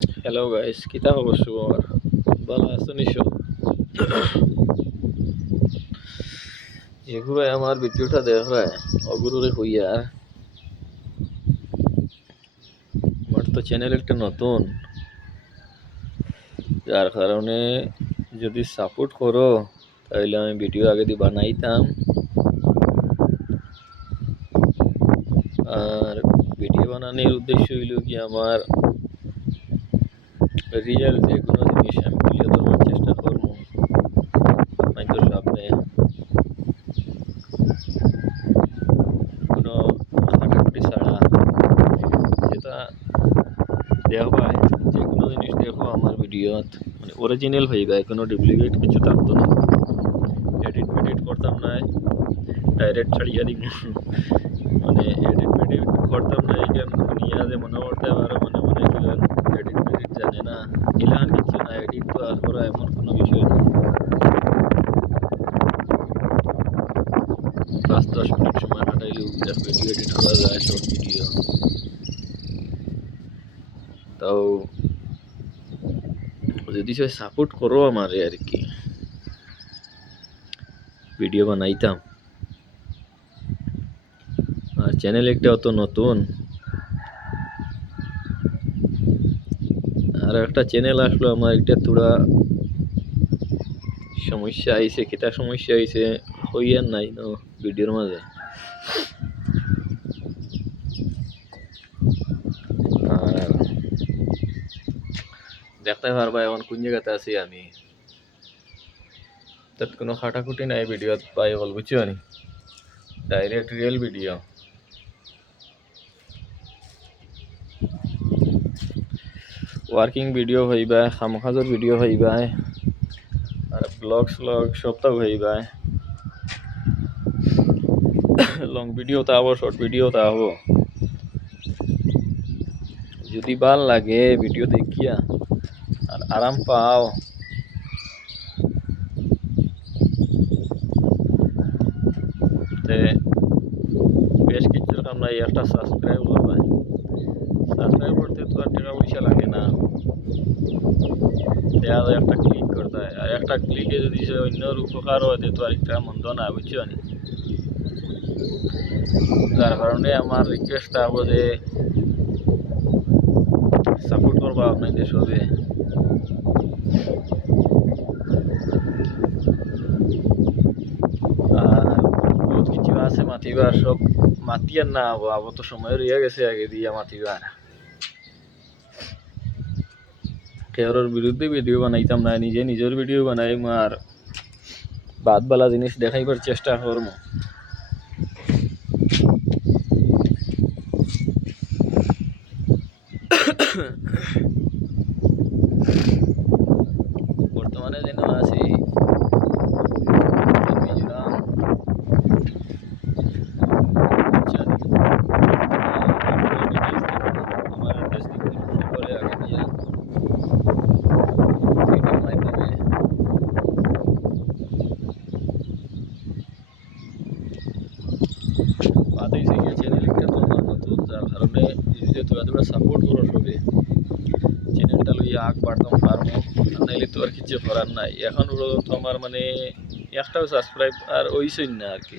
Hello guys, কিতা খবর সবার? ভালো আছো নিশো? এগুলো আমার ভিডিওটা দেখায় অগুরুরে কইয়া আমার তো চ্যানেল একটা নতুন, যার কারণে যদি সাপোর্ট করো তাহলে আমি ভিডিও আগে দিয়ে বানাইতাম। আর ভিডিও বানানোর উদ্দেশ্য হইল কি, আমার রিয়েল যে কোনো জিনিস আমি তুলে ধরার চেষ্টা করবো আপনাদের সামনে। কোনো হাঁটাহাঁটি ছাড়া যেটা দেখবাই, যে কোনো জিনিস দেখো আমার ভিডিওত মানে অরিজিনাল হইবা, কোনো ডুপ্লিকেট কিছু থাকতো না। এডিট মেডিট করতাম না, ডাইরেক্ট ছাড়িয়ে দিব। মানে এডিট মেডিট করতাম না, এই গান শুনিয়া যে মনে করতে পারো মনে মনে কিলান এডিট মেডিট জানে না, কিলান কিছু না। এডিট তো আর করা এমন কোনো বিষয় না। 5-10 মিনিট সময় কাটাইলে ভিডিও এডিট করা যায়, শর্ট ভিডিও। তাও যদি সে সাপোর্ট করো আমারে আর কি, ভিডিও বানাইতাম। আর চ্যানেল একটা অত নতুন, আর একটা চ্যানেল আসলো আমার, একটা তোরা সমস্যা আইছে। কেটা সমস্যা আইছে হইয়ার নাই ন ভিডিওর মাঝে। আর দেখতে পারবা এখন কোন জায়গাতে আছি আমি, তাত কোনো খাটাখুটি নাই ভিডিও পাই বল, বুঝছো নি? Direct real video. Working video হইবা, খামখাজর ভিডিও হইবা, আর ব্লগ স্লগ সবটাও হইবা। লং ভিডিও তা হবো, শর্ট ভিডিও তা হবো। যদি ভাল লাগে ভিডিও দেখিয়া আর আরাম পাও, তে বেশ কিছুর কাম নাই, একটা সাবস্ক্রাইব করবা। সাবস্ক্রাইব করতে তো আর টাকা পয়সা লাগে না, দেওয়া যায় একটা ক্লিক করতে হয়। আর একটা ক্লিকে যদি সে অন্যর উপকার হয় তো আর একটা মন্দ না, বুঝছো নি? যার কারণে আমার রিকোয়েস্ট থাকবো যে সাপোর্ট করবা আপনাদের সবে। আর বহুত কিছু আছে মাতিবার, সব মাতিয়ার না হবো, আবো তো সময় রয়ে গেছে আগে দিয়া মাতিবার। কেউর বিরুদ্ধে ভিডিও বানাইতাম না, নিজে নিজের ভিডিও বানাইম আর বাদ বালা জিনিস দেখাইবার চেষ্টা করবো। বর্তমানে যেন আছি মিজোরাম, আমার অ্যাড্রেস করে আগে দিয়া ভিডিওর মাধ্যমে বাতাইছে গিয়ে চ্যানেল একটা তো আমার নতুন, যার কারণে যদি তোরা সাপোর্ট করো সবে, চ্যানেলটা লইয়া আগ বাড়তাম পারবো। নাইলে তো আর কিছু করার নাই। এখন পর্যন্ত আমার মানে একটাও সাবস্ক্রাইব আর ওইসই না আর কি,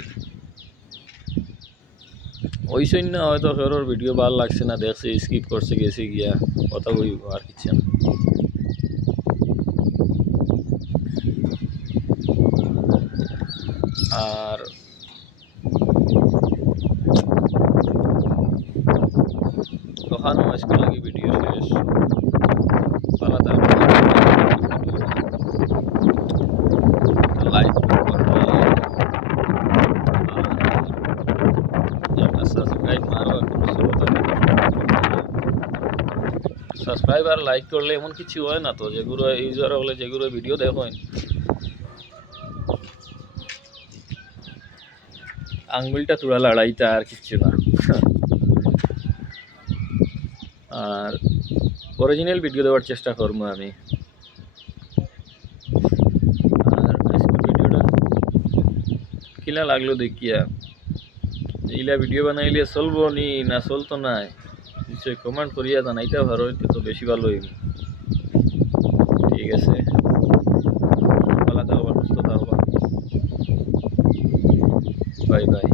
ওইসই না। হয়তো ফেরোর ভিডিও ভালো লাগছে না, দেখছে স্কিপ করছে, গেছে গিয়া কথা বলব আর কিছু না। আর ওখানেও আজকে লাগি ভিডিও শেষ পালা, তার লাইক করবা, একটা সাবস্ক্রাইব মারো। সাবস্ক্রাইব আর লাইক করলে এমন কিছু হয় না তো, যেগুলো ইউজার হলে যেগুলো ভিডিও দেখেন আঙ্গুলটা তুড়া লড়াইটা আর কিচ্ছু না। আর অরিজিনাল ভিডিও দেওয়ার চেষ্টা করবো আমি। আর আজকের ভিডিওটা কিলা লাগলো দেখিয়া, এইলা ভিডিও বানাইলে চলবো নি না চলতো না, নিশ্চয়ই কমেন্ট করিয়া জানাইতে পারো, এটা তো বেশি ভালো হইব। ঠিক আছে, ভালো থাকবা, সুস্থ থাকবা, বাই বাই।